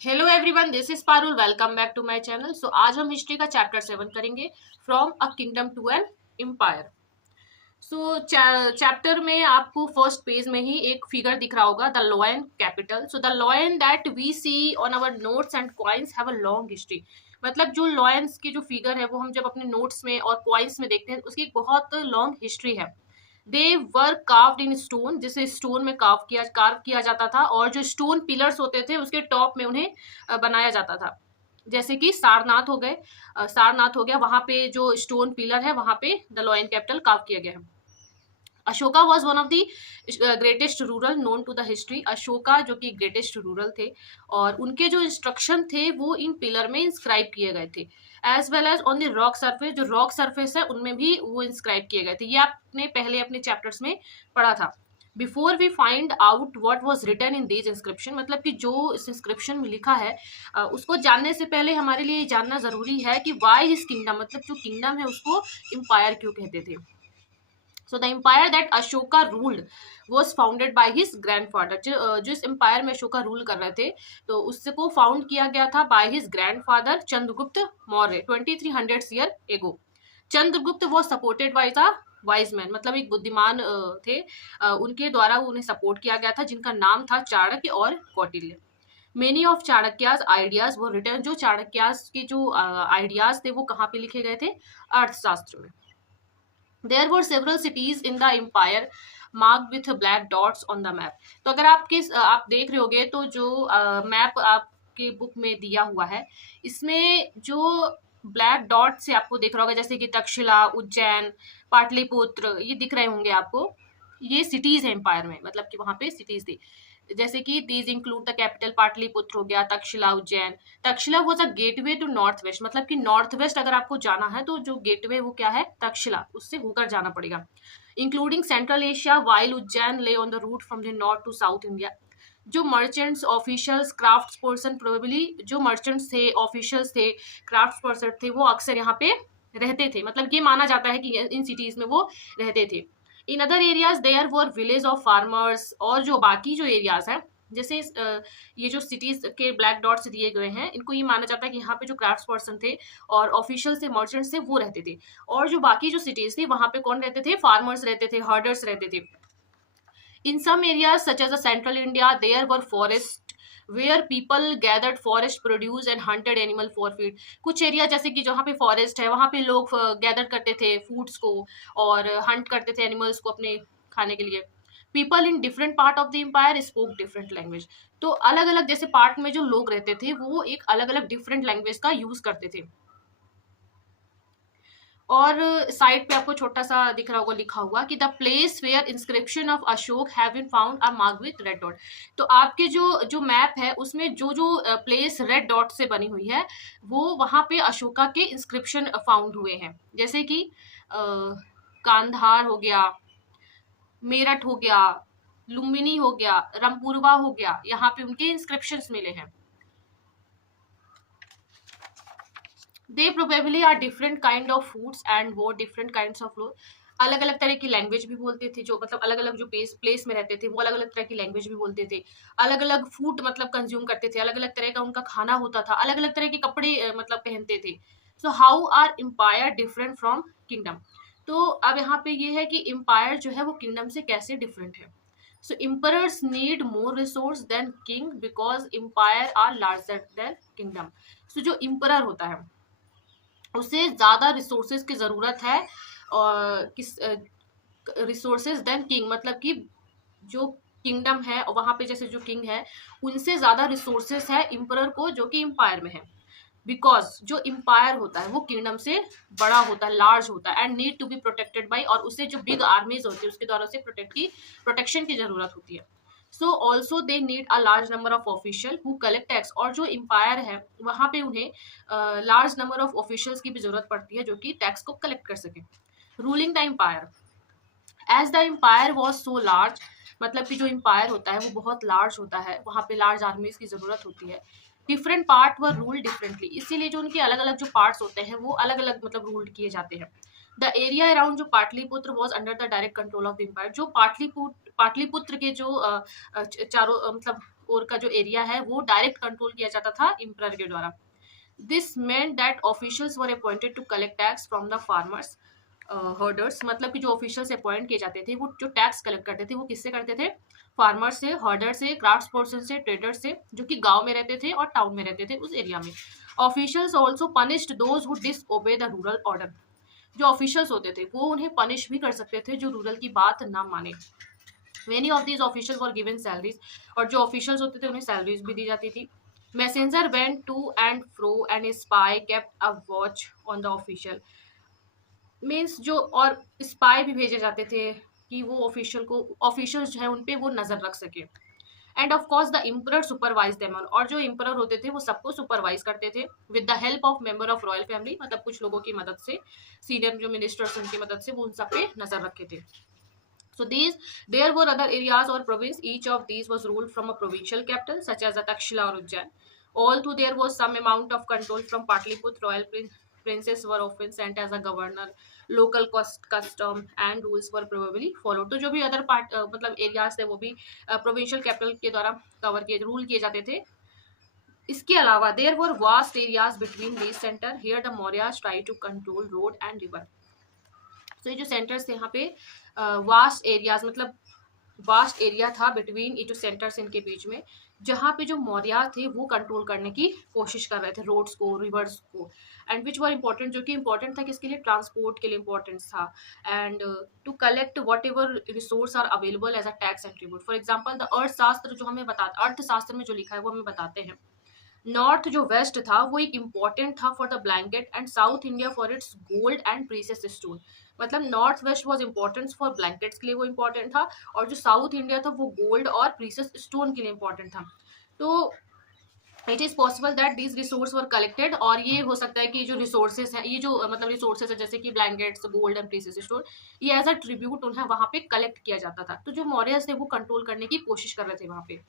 Hello everyone, this is Parul. Welcome back to my channel. So आज हम history का chapter 7 करेंगे, from a kingdom to an empire. So chapter में आपको first page में ही एक फिगर दिख रहा होगा, the lion capital. So the lion that we see on our notes and coins have a long history. मतलब जो लॉयंस की जो फिगर है वो हम जब अपने नोट्स में और कॉइन्स में देखते हैं उसकी एक बहुत लॉन्ग हिस्ट्री है। दे वर कार्व्ड इन स्टोन, जिसे स्टोन में कार्व किया जाता था, और जो स्टोन पिलर्स होते थे उसके टॉप में उन्हें बनाया जाता था। जैसे कि सारनाथ हो गए, सारनाथ हो गया, वहां पे जो स्टोन पिलर है वहां पे द लॉयन कैपिटल कार्व किया गया है। Ashoka was one of the greatest ruler known to the history. Ashoka जो कि ग्रेटेस्ट रूरल थे, और उनके जो इंस्ट्रक्शन थे वो इन पिलर में इंस्क्राइब किए गए थे, as well as on the rock surface. जो रॉक सरफेस है उनमें भी वो इंस्क्राइब किए गए थे। ये आपने पहले अपने चैप्टर्स में पढ़ा था। Before we find out what was written in this inscription, मतलब कि जो इस इंस्क्रिप्शन में लिखा है उसको जानने से पहले हमारे लिए जानना जरूरी है कि वाई हिज किंगडम, मतलब जो किंगडम है उसको एम्पायर क्यों कहते थे। So the empire that Ashoka ruled was founded by his grandfather. जो इस empire में अशोका रूल कर रहे थे तो उसको फाउंड किया गया था by his grandfather Chandragupta Maurya 2300 year ago. Chandragupta was supported by the wise man, मतलब एक बुद्धिमान थे, उनके द्वारा उन्हें सपोर्ट किया गया था, जिनका नाम था चाणक्य और कौटिल्य। मेनी ऑफ चाणक्याज आइडियाज वो रिटर्न, जो चाणक्याज के जो आइडियाज थे वो कहाँ पे लिखे गए थे? अर्थशास्त्र में। There were several cities in the empire marked with black dots on the map. तो अगर आप देख रहे होगे तो जो मैप आपके बुक में दिया हुआ है, इसमें जो ब्लैक डॉट से आपको दिख रहा होगा, जैसे कि तक्षशिला, उज्जैन, पाटलिपुत्र, ये दिख रहे होंगे आपको। ये सिटीज है एम्पायर में, मतलब कि वहां पे सिटीज थी। जैसे कि these include the capital, Pataliputra हो गया, Taxila, Ujjain. Taxila was a gateway to north west, मतलब कि नॉर्थ वेस्ट अगर आपको जाना है तो जो गेटवे वो क्या है? तक्षशिला, उससे होकर जाना पड़ेगा। Including central Asia, while Ujjain lay on the route from the north to south India. जो merchants, officials, craft person, probably जो मर्चेंट्स थे, ऑफिशियल्स थे, क्राफ्ट पर्सन थे, वो अक्सर यहाँ पे रहते थे। मतलब ये माना जाता है कि इन सिटीज में वो रहते थे। In other areas there were village of farmers, और जो बाकी जो एरियाज हैं, जैसे ये जो सिटीज के ब्लैक डॉट्स दिए गए हैं, इनको ये माना जाता है कि यहाँ पे जो क्राफ्ट पर्सन थे और ऑफिशियल थे, मर्चेंट्स थे, वो रहते थे। और जो बाकी जो सिटीज थी वहां पे कौन रहते थे? फार्मर्स रहते थे, हर्डर्स रहते थे। In some areas, such as the central India, there were forests where people gathered forest produce and hunted animal for feed. कुछ एरिया जैसे कि जहाँ पे फॉरेस्ट है वहाँ पे लोग गैदर करते थे फूड्स को और हंट करते थे एनिमल्स को अपने खाने के लिए। People in different part of the empire spoke different language. तो अलग अलग जैसे पार्ट में जो लोग रहते थे वो एक अलग अलग डिफरेंट लैंग्वेज का यूज करते थे। और साइड पे आपको छोटा सा दिख रहा होगा लिखा हुआ कि the place where inscription of Ashok have been found are marked with red dot. तो आपके जो जो मैप है उसमें जो जो प्लेस रेड डॉट से बनी हुई है वो वहां पे अशोका के इंस्क्रिप्शन फाउंड हुए हैं। जैसे कि कांधार हो गया, मेरठ हो गया, लुम्बिनी हो गया, रामपुरवा हो गया, यहाँ पे उनके इंस्क्रिप्शंस मिले हैं। They probably are different kind of foods and वो डिफरेंट काइंड ऑफ लोग। अलग अलग तरह की लैंग्वेज भी बोलते थे, जो मतलब अलग अलग जो प्लेस में रहते थे वो अलग अलग तरह की लैंग्वेज भी बोलते थे। अलग अलग फूड मतलब कंज्यूम करते थे, अलग अलग तरह का उनका खाना होता था, अलग अलग तरह के कपड़े मतलब पहनते थे। So how are empire different from kingdom. तो अब यहाँ पे ये है कि एम्पायर जो है वो किंगडम से कैसे डिफरेंट है। So emperors need more resource than king because empire are larger than kingdom. So जो एम्परर होता है उसे ज्यादा रिसोर्सेज की जरूरत है, और किस रिसोर्सेज देन किंग, मतलब कि जो किंगडम है वहां पे जैसे जो किंग है उनसे ज्यादा रिसोर्सेज है इम्परर को जो कि एम्पायर में है। बिकॉज जो एम्पायर होता है वो किंगडम से बड़ा होता है, लार्ज होता है, and need to be protected by, और उसे जो बिग आर्मीज होती है उसके द्वारा उसे प्रोटेक्शन की जरूरत होती है। So also they need a large number of official who collect tax, और जो एम्पायर है वहां पे उन्हें लार्ज नंबर ऑफ ऑफिशियल्स की भी जरूरत पड़ती है जो कि टैक्स को कलेक्ट कर सके। Ruling the empire, as the empire was so large, मतलब कि जो एम्पायर होता है वो बहुत लार्ज होता है, वहाँ पे लार्ज आर्मीज की जरूरत होती है। डिफरेंट पार्ट वर रूल डिफरेंटली, इसीलिए जो उनके अलग अलग जो पार्ट्स होते हैं वो अलग अलग मतलब रूल किए जाते हैं। द एरिया अराउंड जो Pataliputra was under the direct control of the empire. जो पाटलिपुत्र के जो चारों मतलब ओर का जो एरिया है वो डायरेक्ट कंट्रोल किया जाता था एम्परर के द्वारा। This meant that officials were appointed to collect tax from the farmers herders, मतलब कि जो ऑफिशियल्स अपॉइंट किए जाते थे वो जो टैक्स कलेक्ट करते थे वो किससे करते थे? फार्मर से, हर्डर से, क्राफ्ट पर्सन से, ट्रेडर से, जो कि गांव में रहते थे और टाउन में रहते थे उस एरिया में। Officials also punished those who disobey the rural order, जो ऑफिशियल्स होते थे वो उन्हें पनिश भी कर सकते थे जो रूरल की बात ना माने। Many of these officials were given salaries, और जो ऑफिशियल्स होते थे उन्हें सैलरीज भी दी जाती थी। Messenger went to and fro and a spy kept a watch on the official, means जो और स्पाई भी भेजे जाते थे कि वो ऑफिशियल्स जो है उन पे वो नजर रख सके। And of course the emperor supervise them all, और जो इम्परर होते थे वो सबको सुपरवाइज करते थे with the help of member of royal family, मतलब कुछ लोगों की मदद से, सीनियर जो मिनिस्टर्स उनकी मदद से वो उन सब पे नजर रखे थे। So there were other areas or province. Each of these was ruled from a provincial capital, such as Takshila or Ujjain. Although there was some amount of control from Patliputra, princes were often sent as a governor. Local custom and rules were probably followed. तो जो भी other part मतलब areas थे वो भी provincial capital के द्वारा cover किए, रूल किए जाते थे। इसके अलावा there were vast areas between these center, here the Mauryas try to control road and river. तो ये जो सेंटर्स थे यहाँ पे वास्ट एरियाज, मतलब वास्ट एरिया था बिटवीन ये जो सेंटर्स इनके बीच में, जहाँ पे जो मौर्य थे वो कंट्रोल करने की कोशिश कर रहे थे रोड्स को, रिवर्स को, एंड विच वर इम्पोर्टेंट, जो कि इम्पोर्टेंट था किसके लिए? ट्रांसपोर्ट के लिए इम्पोर्टेंट था, and to collect whatever resource are available as a tax and tribute. For example the Arthashastra जो हमें बताता, अर्थशास्त्र में जो लिखा है वो हमें बताते हैं नॉर्थ जो वेस्ट था वो एक इम्पॉर्टेंट था for the blanket and south India for its gold and precious stone, मतलब north west was important for blankets के लिए वो इम्पोर्टेंट था, और जो साउथ इंडिया था वो गोल्ड और प्रीसियस स्टोन के लिए इम्पोर्टेंट था। तो it is possible that these resource were collected, और ये हो सकता है कि जो रिसोर्सेज हैं, ये जो मतलब रिसोर्सेज है जैसे कि blankets, gold and precious stone, ये एज अ ट्रिब्यूट उन्हें वहां पे कलेक्ट किया जाता था। तो जो मौर्यस थे वो कंट्रोल करने की कोशिश कर रहे थे वहां पे।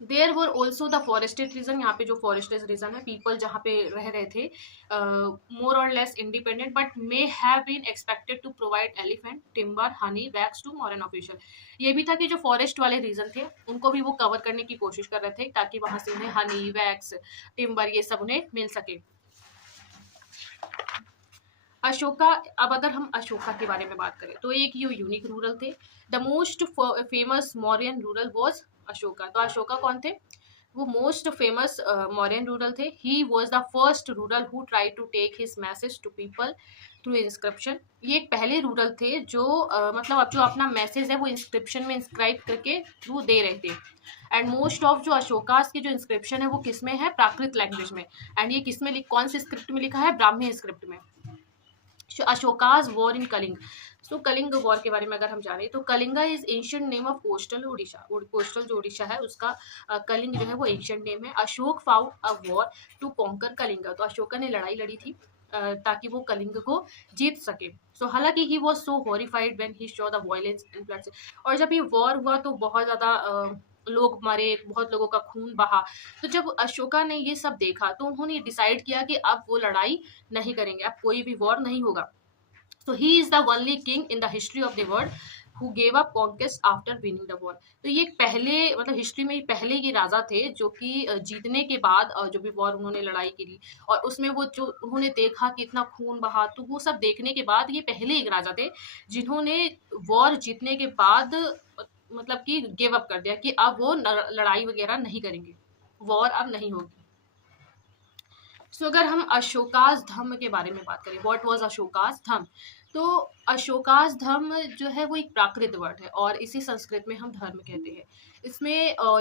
There were also the forested region, यहाँ पे जो फॉरेस्टेड रीजन है, पीपल जहाँ पे रह रहे थे मोर और less independent but may have been expected to provide elephant, timber, honey, wax to modern official. ये भी था कि जो फॉरेस्ट वाले रीजन थे उनको भी वो कवर करने की कोशिश कर रहे थे ताकि वहां से उन्हें हनी, वैक्स, टिम्बर ये सब उन्हें मिल सके। अशोका, अब अगर हम अशोका के बारे में बात करें तो एक ये यूनिक रूरल थे। The most famous Mauryan rural was Ashoka. तो अशोका कौन थे? वो मोस्ट फेमस मौर्यन रूरल थे। He was the first ruler who try to take his message to people through inscription. ये एक पहले रूरल थे जो मतलब अब जो अपना मैसेज है वो इंस्क्रिप्शन में इंस्क्राइब करके थ्रू दे रहे थे। एंड मोस्ट ऑफ जो अशोकास की जो इंस्क्रिप्शन है वो किस में है? प्राकृत लैंग्वेज में। एंड ये किस में कौन से स्क्रिप्ट में लिखा है? ब्राह्मी स्क्रिप्ट में। Ashoka's war in Kalinga. So Kalinga war के बारे में अगर हम जाने तो Kalinga is ancient name of coastal Orissa. Coastal जो उड़ीसा है उसका कलिंग जो है वो एंशिएंट नेम है। Ashok fought a war to conquer Kalinga. तो अशोका ने लड़ाई लड़ी थी ताकि वो कलिंग को जीत सके। सो हालांकि he was so horrified when he saw the violence and blood. और जब ये वॉर हुआ तो बहुत ज़्यादा लोग मरे, बहुत लोगों का खून बहा। तो जब अशोका ने ये सब देखा तो उन्होंने डिसाइड किया कि अब वो लड़ाई नहीं करेंगे, अब कोई भी वॉर नहीं होगा। So he is the only king in the history of the world who gave up conquest after winning the war। तो ये पहले मतलब हिस्ट्री में पहले ये राजा थे जो कि जीतने के बाद जो भी वॉर उन्होंने लड़ाई की और उसमें वो जो उन्होंने देखा कि इतना खून बहा, तो वो सब देखने के बाद ये पहले एक राजा थे जिन्होंने वॉर जीतने के बाद मतलब कि गिव अप कर दिया कि अब वो लड़ाई वगैरह नहीं करेंगे, वॉर अब नहीं होगी। सो अगर हम अशोकास धम्म के बारे में बात करें, व्हाट वाज अशोकास धम्म, तो अशोकास धम्म जो है वो एक प्राकृत वर्ड है और इसी संस्कृत में हम धर्म कहते हैं। इसमें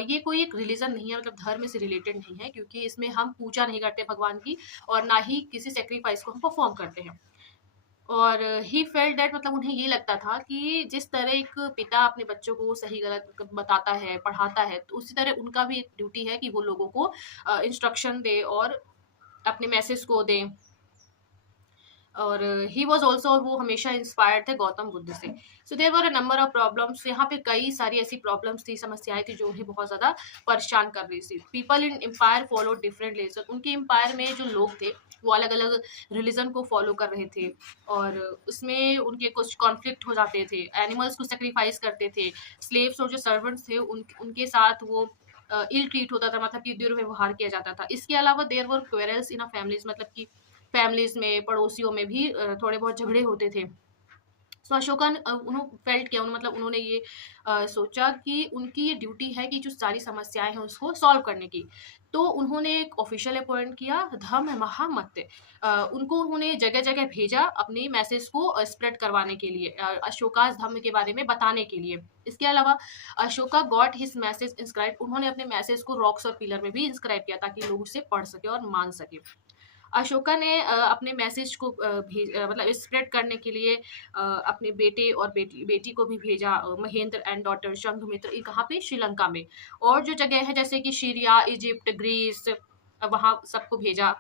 ये कोई एक रिलीजन नहीं है, मतलब धर्म से रिलेटेड नहीं है, क्योंकि इसमें हम पूजा नहीं करते भगवान की और ना ही किसी सेक्रीफाइस को हम परफॉर्म करते हैं। और ही फेल्ट दैट, मतलब उन्हें ये लगता था कि जिस तरह एक पिता अपने बच्चों को सही गलत बताता है, पढ़ाता है, तो उसी तरह उनका भी एक ड्यूटी है कि वो लोगों को इंस्ट्रक्शन दे और अपने मैसेज को दें। और ही वॉज ऑल्सो, वो हमेशा इंस्पायर्ड थे गौतम बुद्ध से। So there were a number of problems, यहाँ पे कई सारी ऐसी प्रॉब्लम्स थी, समस्याएं थी जो उन्हें बहुत ज़्यादा परेशान कर रही थी। People in empire follow different religion, उनके एम्पायर में जो लोग थे वो अलग अलग रिलीजन को फॉलो कर रहे थे, और उसमें उनके कुछ कॉन्फ्लिक्ट हो जाते थे, एनिमल्स को सेक्रीफाइस करते थे, स्लेव्स और जो सर्वेंट्स थे उनके साथ वो इल ट्रीट होता था, मतलब कि दुर्व्यवहार किया जाता था। इसके अलावा there were quarrels in a families, मतलब कि फैमिलीज में, पड़ोसियों में भी थोड़े बहुत झगड़े होते थे। सो अशोका उन्होंने फेल्ट किया, मतलब उन्होंने ये सोचा कि उनकी ये ड्यूटी है कि जो सारी समस्याएं हैं उसको सॉल्व करने की। तो उन्होंने एक ऑफिशियल अपॉइंट किया, धम्म महामत्य। उनको उन्होंने जगह जगह भेजा अपनी मैसेज को स्प्रेड करवाने के लिए, अशोका धम्म के बारे में बताने के लिए। इसके अलावा Ashoka got his message inscribe, उन्होंने अपने मैसेज को रॉक्स और पिलर में भी इंस्क्राइब किया ताकि लोग उसे पढ़ सके और मान सके। अशोका ने अपने मैसेज को मतलब स्प्रेड करने के लिए अपने बेटे और बेटी को भी भेजा, महेंद्र एंड डॉटर शंखमित्र, ये कहाँ पे, श्रीलंका में। और जो जगह है जैसे कि सीरिया, इजिप्ट, ग्रीस, वहाँ सबको भेजा।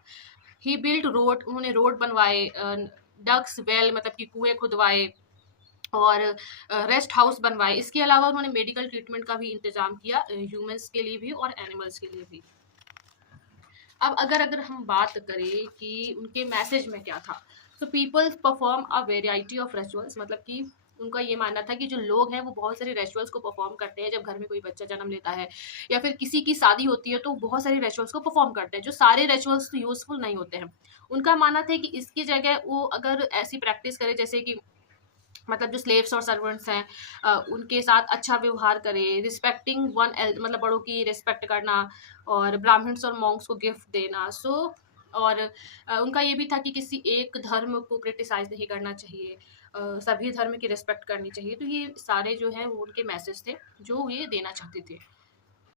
ही बिल्ड रोड, उन्होंने रोड बनवाए, डक्स वेल मतलब कि कुएं खुदवाए, और रेस्ट हाउस बनवाए। इसके अलावा उन्होंने मेडिकल ट्रीटमेंट का भी इंतजाम किया, ह्यूमंस के लिए भी और एनिमल्स के लिए भी। अब अगर अगर हम बात करें कि उनके मैसेज में क्या था, तो people perform a variety of rituals, मतलब कि उनका ये मानना था कि जो लोग हैं वो बहुत सारे रिचुअल्स को परफॉर्म करते हैं। जब घर में कोई बच्चा जन्म लेता है या फिर किसी की शादी होती है तो बहुत सारे रिचुअल्स को परफॉर्म करते हैं, जो सारे रिचुअल्स तो यूजफुल नहीं होते हैं। उनका मानना था कि इसकी जगह वो अगर ऐसी प्रैक्टिस करे, जैसे कि मतलब जो स्लेव्स और सर्वेंट्स हैं उनके साथ अच्छा व्यवहार करे, रिस्पेक्टिंग वन मतलब बड़ों की रिस्पेक्ट करना, और ब्राह्मण्स और मॉन्क्स को गिफ्ट देना। सो और उनका ये भी था कि किसी एक धर्म को क्रिटिसाइज नहीं करना चाहिए, सभी धर्म की रिस्पेक्ट करनी चाहिए। तो ये सारे जो है वो उनके मैसेज थे जो ये देना चाहते थे।